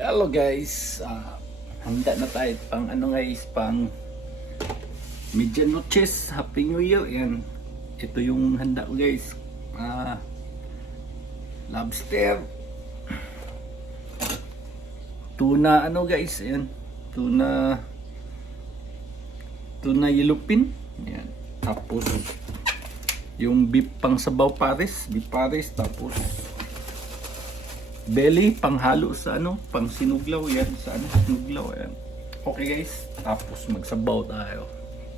Hello guys, handa na tayo pang guys, pang Medianoches, Happy New Year. Yan, ito yung handa ko guys. Lobster, tuna guys, yan, tuna yellowfin. Yan, tapos yung beef pang sabaw beef pares, tapos belly panghalo sa pang sinuglaw yan sa sinuglaw yan. Okay guys, tapos magsabaw tayo.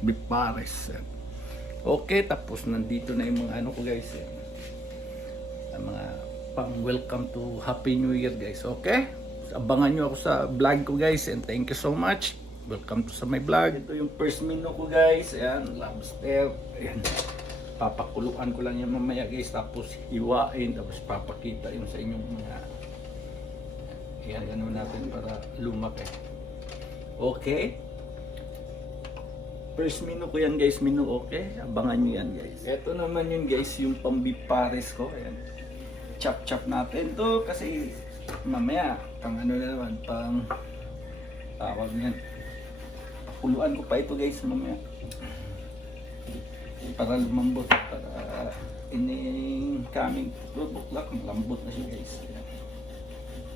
Beef pares. Yan. Okay, tapos nandito na yung mga ko guys. Yan. Ang mga pang welcome to Happy New Year guys. Okay? Abangan nyo ako sa vlog ko guys, and thank you so much. Welcome to sa my vlog. Ito yung first menu ko guys. Ayan, lobster. Ayan. Papakuluan ko lang yan mamaya guys, tapos hiwain, tapos papakita yung sa inyong mga yan, ganun natin para lumaki. Okay, first menu ko yan guys, menu. Okay, abangan nyo yan guys. Ito naman yun guys, yung pang beef pares ko. Ayan, chop natin to kasi mamaya pang na naman, pang tawag yan, pakuluan ko pa ito guys mamaya para lumambot, para in coming 12 o'clock malambot na siya guys. Ayan.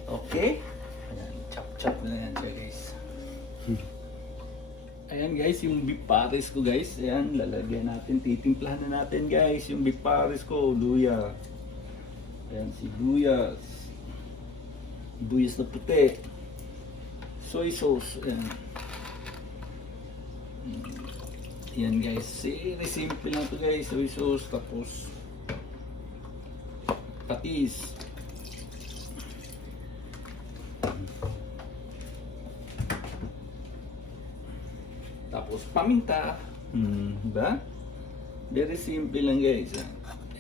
Okay, ayan, chop na yan siya guys. Ayan guys, yung beef pares ko guys. Ayan, lalagyan natin, titimplahan na natin guys yung beef pares ko. Luya, ayan, sibuyas na puti, soy sauce. Ayan. Yan guys, simple lang to guys, soy sauce, tapos patis, tapos paminta. Diba? Very simple lang guys.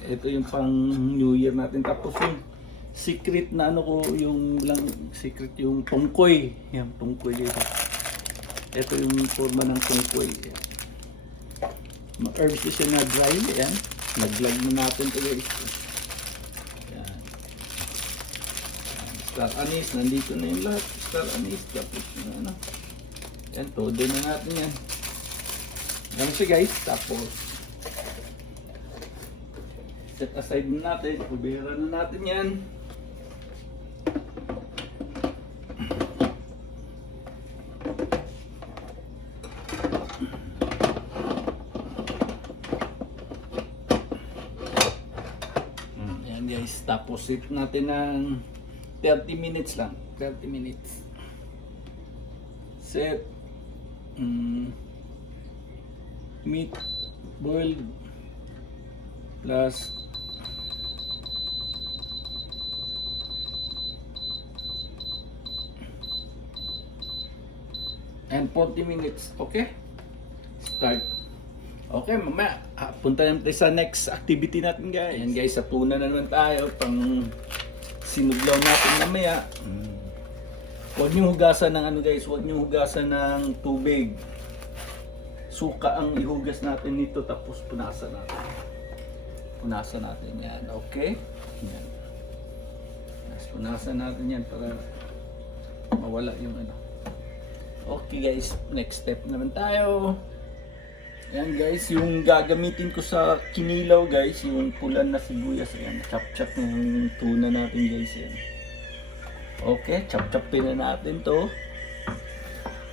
Ito yung pang New Year natin. Tapos yung secret na ko, yung lang secret yung tungkoy. Yan, tungkoy dito. Ito yung forma ng tungkoy. Yan. Ma-herbs siya na dry. Yan. Nag-vlog na natin ito guys. Yan. Star anise, nandito na yung lahat. Star anise, tapos yan, todo na natin yan. Yan siya guys. Tapos set aside na natin. Kubera na natin yan. Yan guys. Tapos set natin ng 30 minutes lang. 30 minutes. Set. Meat boiled plus and 40 minutes. Okay, start. Okay, mamaya punta naman tayo sa next activity natin guys. Ayan guys, sa tuna na naman tayo pang sinuglaw natin mamaya. Huwag nyo hugasan ng guys, huwag nyo hugasan ng tubig. Suka ang ihugas natin nito, tapos punasan natin. Punasan natin yan, okay? Yan. Punasan natin yan para mawala yung Okay guys, next step naman tayo. Ayan guys, yung gagamitin ko sa kinilaw guys, yung pulan na sibuyas. Ayan, chop na yung tuna natin guys. Yan. Okay, chop-chopin na natin to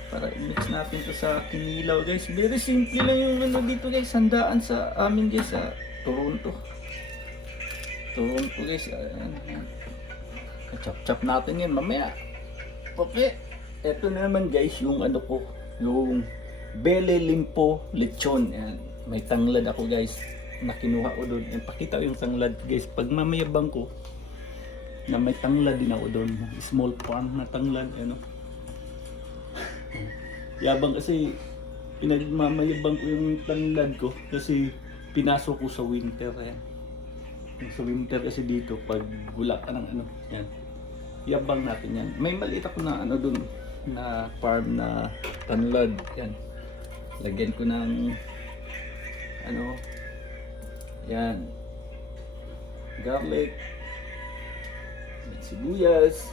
para i-mix natin to sa kinilaw guys. Very simple lang yung dito guys, handaan sa amin guys sa Toronto guys. Ayan. Chop natin yan mamaya. Okay, eto na naman guys yung ko, yung bele limpo lechon. Ayan. May tanglad ako guys na kinuha ko doon. Pakita ko yung tanglad guys pag mamayabang ko na may tanglad din ako doon, small pan na tanglad, yabang kasi pinagmamayabang ko yung tanglad ko kasi pinasok ko sa winter. Yan. Sa winter kasi dito pag gulak ka ng yan, yabang natin yan. May maliit ako na doon na farm na tanglad. Yan, lagyan ko ng yan, garlic, sibuyas,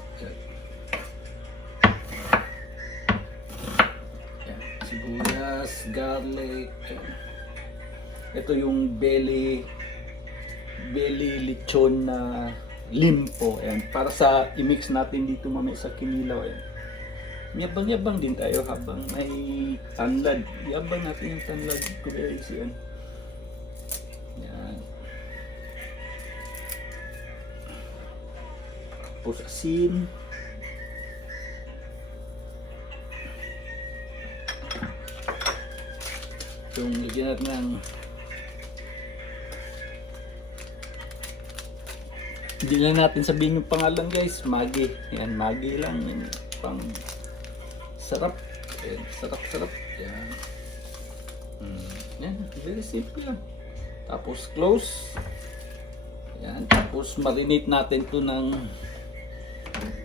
sibuyas, garlic. Ito yung belly lechon na limpo. Ayan. Para sa i-mix natin dito mamaya sa kinilaw. Ayan. Yabang-yabang din tayo habang may tanlad. Yabang natin yung tanlad ko guys. Ayan. Ayan. Tapos asin. Yung lagyan natin ng hindi lang natin sabihin yung pangalan guys, Maggi. Yan, Maggi lang. Yan, pang sarap. Yan, sarap-sarap. Yan. Yan, very simple lang. Tapos close. Yan, tapos marinate natin to ng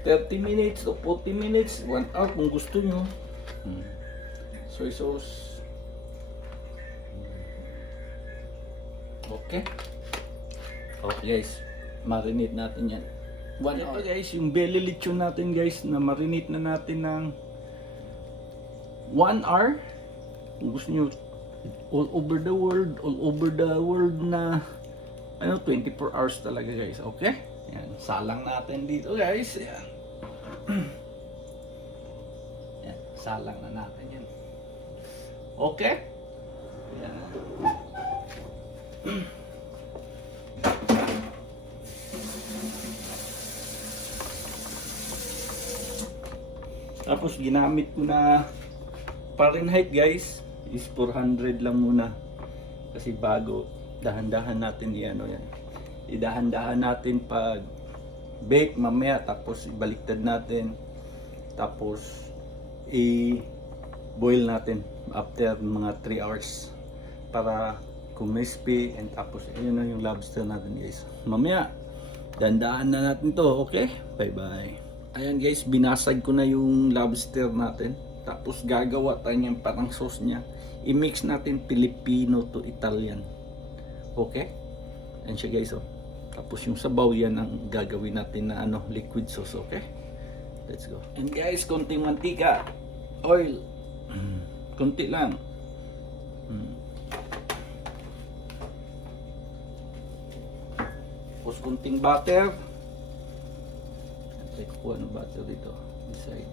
30 minutes o 40 minutes, 1 hour kung gusto nyo. Soy sauce. Okay. Okay guys, marinate natin yan. 1 hour guys, yung belly lechon natin guys, na marinate na natin ng 1 hour. Kung gusto nyo, all over the world na ano, 24 hours talaga guys. Okay? Yan, salang natin dito guys. Yan. Yan, salang na natin yan. Okay? Yan. Tapos ginamit ko na Fahrenheit guys, is 400 lang muna. Kasi bago, dahan-dahan natin yan. Idahan-dahan natin pag bake mamaya, tapos ibaliktad natin. Tapos i-boil natin after mga 3 hours para crispy, and tapos yun na yung lobster natin guys. Mamaya dandaan na natin to. Okay, bye bye. Ayan guys, binasag ko na yung lobster natin, tapos gagawa tayo ng parang sauce nya. I-mix natin Filipino to Italian. Okay, ayan siya guys. Tapos yung sabaw, yan ang gagawin natin na ano, liquid sauce. Okay, let's go. And guys, konting mantika, oil, konti lang. Tapos kunting butter. Ay, kukuha ng butter dito. Beside.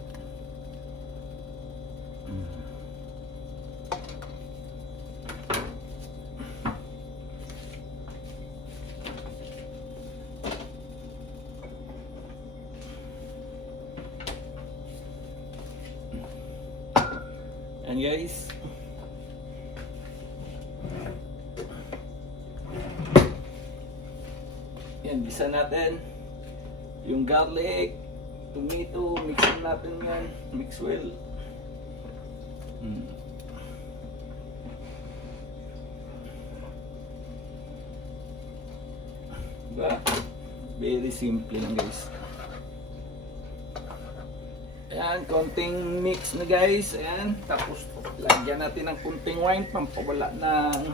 And guys, yan, bisa natin yung garlic, tomato, mixin natin yan, mix well. Diba? Very simple lang guys. Ayan, konting mix na guys. Ayan, tapos lagyan natin ng konting wine, pampawala ng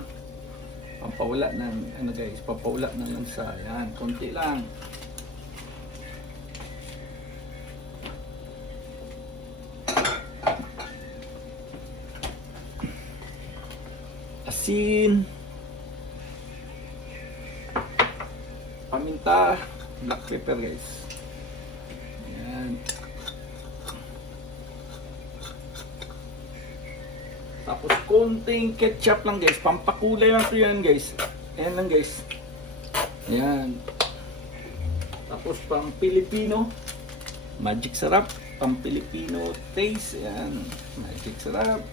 ano guys, pampawala ng lansa. Ayan, konti lang. Asin, paminta, black pepper guys. Ayan. Tapos konting ketchup lang guys, pampakulay lang ito yan guys. Ayan lang guys. Ayan. Tapos pang Pilipino, magic sarap, pang Pilipino taste. Ayan, magic sarap.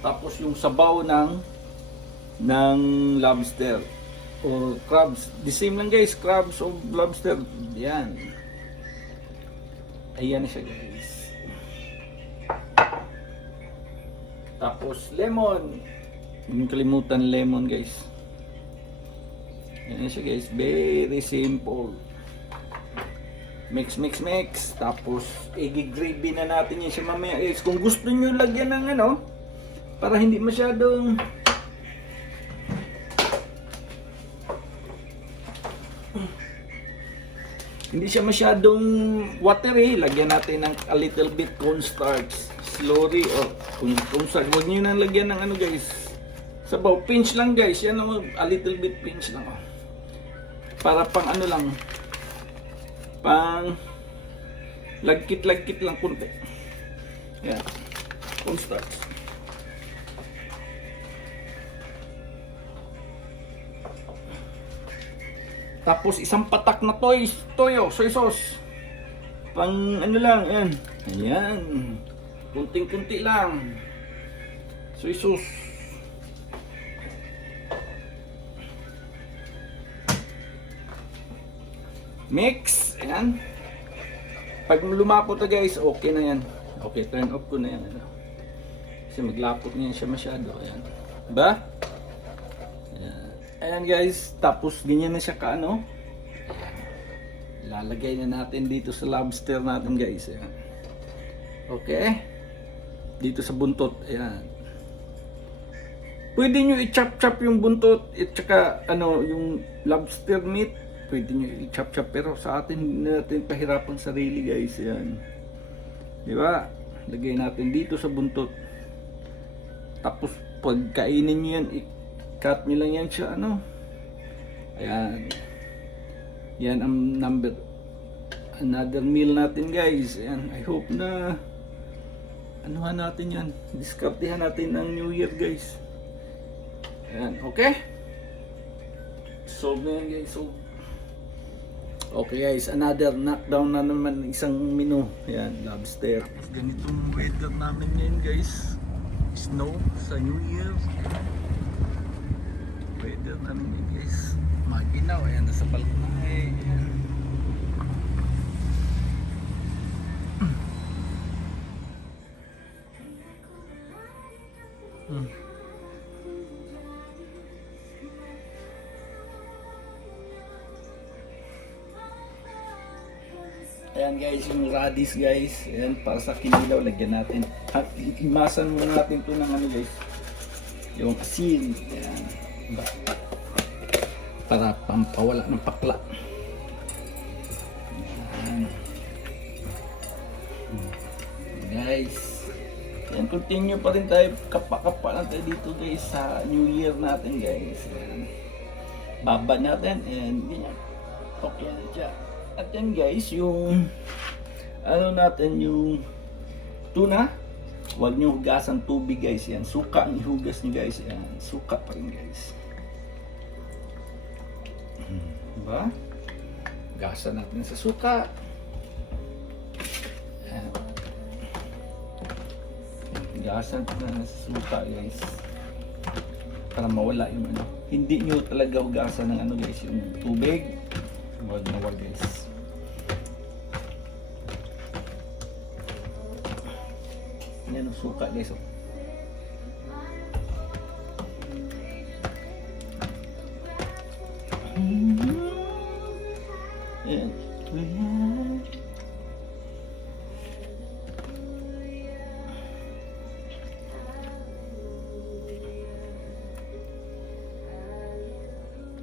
Tapos yung sabaw ng lobster or crabs. The same lang guys, crabs o lobster. Yan. Ayan na siya guys. Tapos lemon. Hindi kalimutan lemon guys. Ayan na siya guys. Very simple. Mix, mix, mix. Tapos i-gravy na natin yan siya mamaya guys. Kung gusto nyo lagyan ng ano, para hindi masyadong Hindi siya masyadong watery. Lagyan natin ng a little bit cornstarch. Slowly or cornstarch. Huwag nyo nang lagyan ng ano guys. Sabaw. Pinch lang guys. Yan lang. A little bit pinch lang. Oh. Para pang ano lang. Pang lagkit-lagkit lang kunti. Yan. Cornstarch. Tapos isang patak na toyo, soy sauce. Pang ano lang, ayan. Ayan. Kunting-kunti lang. Soy sauce. Mix, ayan. Pag lumapot na guys, okay na yan. Okay, turn off ko na yan. Ano. Kasi maglapot niyan siya masyado. Ayan. Diba? Ayan guys, tapos ganyan na siya kaano. Lalagay na natin dito sa lobster natin guys. Ayan. Okay. Dito sa buntot. Ayan. Pwede nyo i-chop-chop yung buntot at saka ano, yung lobster meat. Pwede nyo i-chop-chop pero sa atin hindi natin pahirapan sarili guys. Ayan. Diba? Lagay natin dito sa buntot. Tapos pag kainin nyo yan, cut nyo lang yan siya, ano. Ayan. Yan ang another meal natin guys. Ayan. I hope na anuhan natin yan. Diskartehan natin ng New Year guys. Ayan. Okay? Solve na yan guys. So, okay guys. Another knockdown na naman isang menu. Ayan. Lobster. Ganitong weather namin ngayon guys. Snow sa New Year. Weather namin yun guys. Maginaw, ayan, nasa balkonay. Ayan guys, yung radish guys. Ayan, para sa kinilaw, lagyan natin. At imasan muna natin ito ng ano guys. Yung asin. Ayan. Para pampawala ng pakla. Ayan. Guys. Ayan, continue pa rin tayo. Kapa-kapa lang tayo dito guys sa New Year natin guys. Ayan. Baba natin. And ganyan. Okay na siya. At yan guys, yung ano natin, yung tuna. Huwag nyo hugasan tubig guys. Yan. Suka ang ihugas nyo guys. Yan. Suka pa rin guys. Diba? Hugasan natin sa suka. Yan. Hugasan natin sa suka guys. Para mawala yung ano. Hindi nyo talaga hugasan ng ano guys. Yung tubig. Huwag na huwag guys. Yan ang suka guys. Oh. Yan.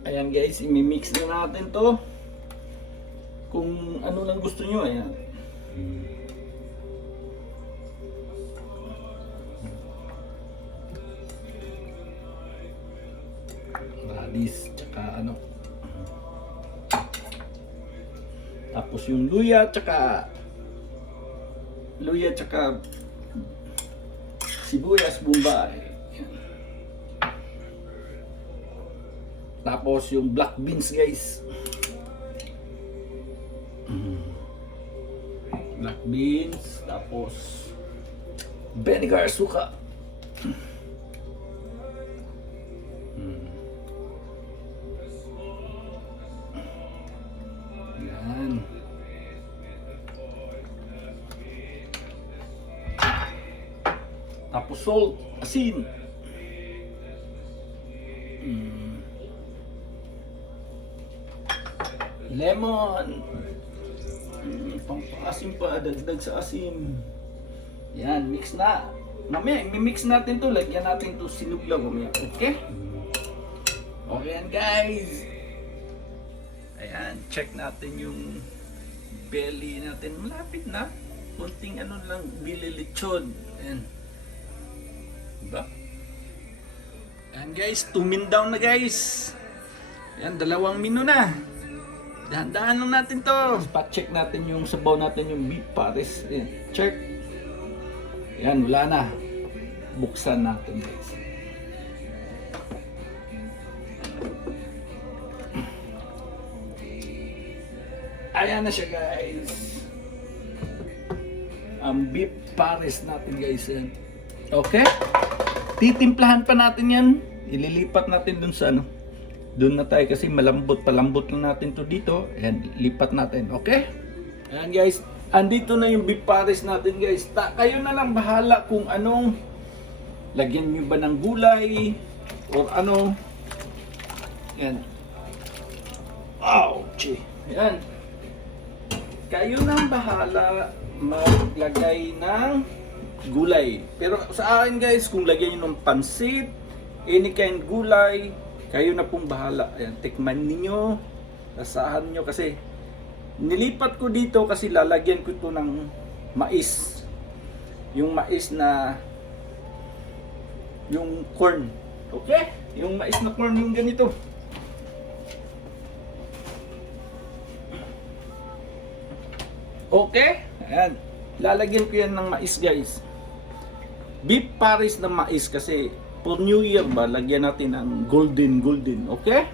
Ayan guys, imimix na natin to. Kung ano lang gusto nyo, ayan. Radish, tsaka ano. Tapos yung luya, tsaka sibuyas, bombay. Tapos yung black beans guys. Black beans, tapos vinegar, suka. Yan. Tapos salt, asin. Lemon. Pampasim pa, dagdag sa asim. Yan, mix na. Mamaya, i-mix natin to. Lagyan natin to sinuglaw. Okay? Okay yan guys. Ayan, check natin yung belly natin. Malapit na. Kunting ano lang, bililitsyon. Ayan. Diba? Ayan guys, 2 min down na guys. Ayan, 2 minu na. Dahan-dahan lang natin to. Pa-check natin yung sabaw natin, yung beef pares. Ayan, check. Ayan, wala na. Buksan natin guys. Ayan na siya guys. Ang beef pares natin guys. Ayan. Okay? Titimplahan pa natin yan. Ililipat natin dun sa ano. Doon na tayo kasi malambot. Palambot lang natin to dito. Ayan, lipat natin. Okay? Ayan guys. Andito na yung beef pares natin guys. Kayo na lang bahala kung anong lagyan nyo ba ng gulay or ano. Ayan. Ouch! Ayan. Kayo nang bahala maglagay ng gulay. Pero sa akin guys, kung lagyan nyo ng pansit, any kind gulay, kayo na pong bahala. Ayan, tikman niyo, lasahan nyo kasi nilipat ko dito kasi lalagyan ko ito ng mais. Yung mais na yung corn. Okay? Yung mais na corn yung ganito. Okay? Ayan. Lalagyan ko yan ng mais guys. Beef pares na mais kasi for New Year ba, lagyan natin ng golden. Okay?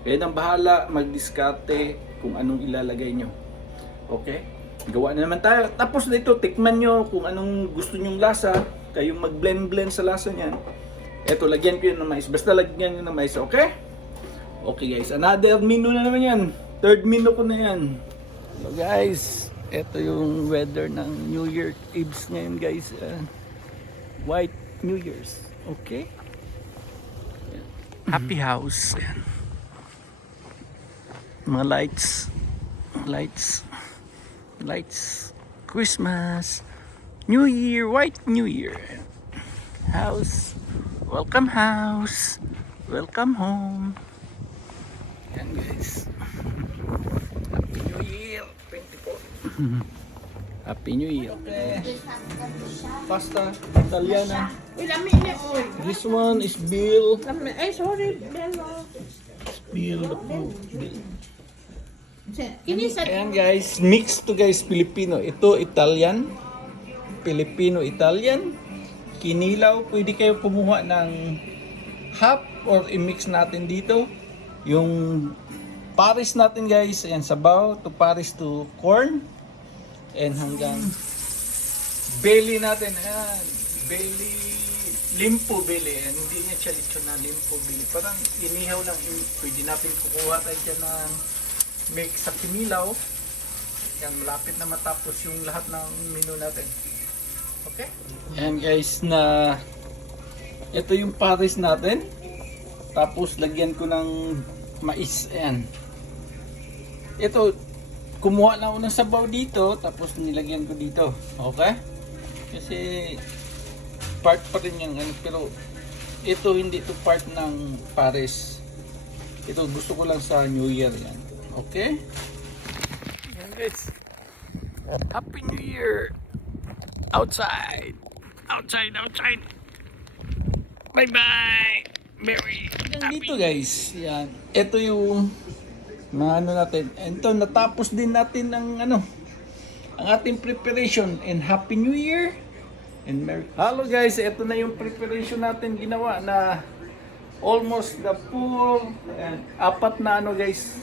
Kaya nang bahala mag-diskarte kung anong ilalagay nyo. Okay? Gawa na naman tayo. Tapos na ito, tikman nyo kung anong gusto nyong lasa. Kayong mag-blend sa lasa niyan. Eto, lagyan ko yan ng mais. Basta lagyan nyo ng mais. Okay? Okay guys. Another menu na naman yan. Third menu ko na yan. So guys, ito yung weather ng New Year Eves ngayon guys. White New Year's. Okay? Happy house. Ayan. Mga lights. Christmas. New Year. White New Year. House. Welcome house. Welcome home. Ayan guys. Happy New Year. 24. Happy New Year. Okay. Pasta Italiana. This one is Bill. Ay, sorry, Bello. Bill. Kinisa. Ayan guys, mix to guys, Filipino. Ito Italian. Filipino-Italian. Kinilaw. Pwede kayo kumuha ng half or i-mix natin dito. Yung pares natin guys, ayan, sabaw to pares to corn. And hanggang belly natin, ayan, belly, limpo belly, ayan, hindi niya siya lechon na limpo belly, parang inihaw lang, pwede natin kukuha tayo dyan ng mix sa kinilaw. Yan, malapit na matapos yung lahat ng menu natin. Okay? Ayan guys, na ito yung pares natin, tapos lagyan ko ng mais, ayan. Ito, kumuha na ako ng sabaw dito, tapos nilagyan ko dito. Okay? Kasi part pa rin yung ano, pero ito hindi to part ng pares. Ito gusto ko lang sa New Year yan. Okay? Yan guys. Happy New Year! Outside! Outside! Bye-bye! Merry! Dito guys, yan. Ito yung mga ano natin. Ito, natapos din natin ang ano, ang ating preparation, and Happy New Year and Merry. Hello guys, ito na yung preparation natin ginawa na almost the full and apat na ano guys,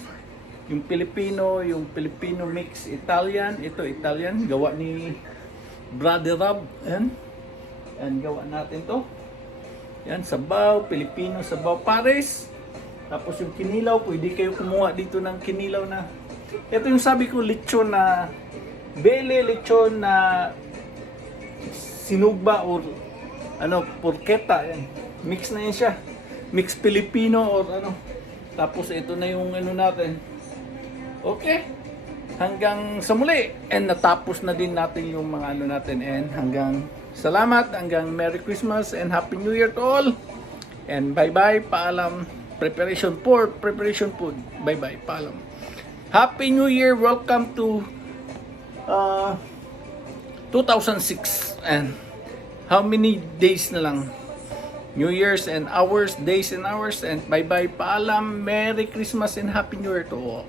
yung Filipino mix Italian, ito Italian, gawa ni Brother Rob, and gawa natin to. Yan, sabaw, Filipino sabaw pares. Tapos yung kinilaw, pwede kayo kumuha dito ng kinilaw na. Ito yung sabi ko, lechon na bele, lechon na sinugba or ano, porchetta. Yan. Mix na yan siya. Mix Filipino or ano. Tapos ito na yung ano natin. Okay. Hanggang sa muli. And natapos na din natin yung mga ano natin. And hanggang salamat. Hanggang Merry Christmas and Happy New Year to all. And bye-bye. Paalam. Preparation food. Bye-bye. Paalam. Happy New Year! Welcome to 2006. And how many days na lang? New Year's and hours, days and hours. And bye-bye, paalam, Merry Christmas and Happy New Year to all.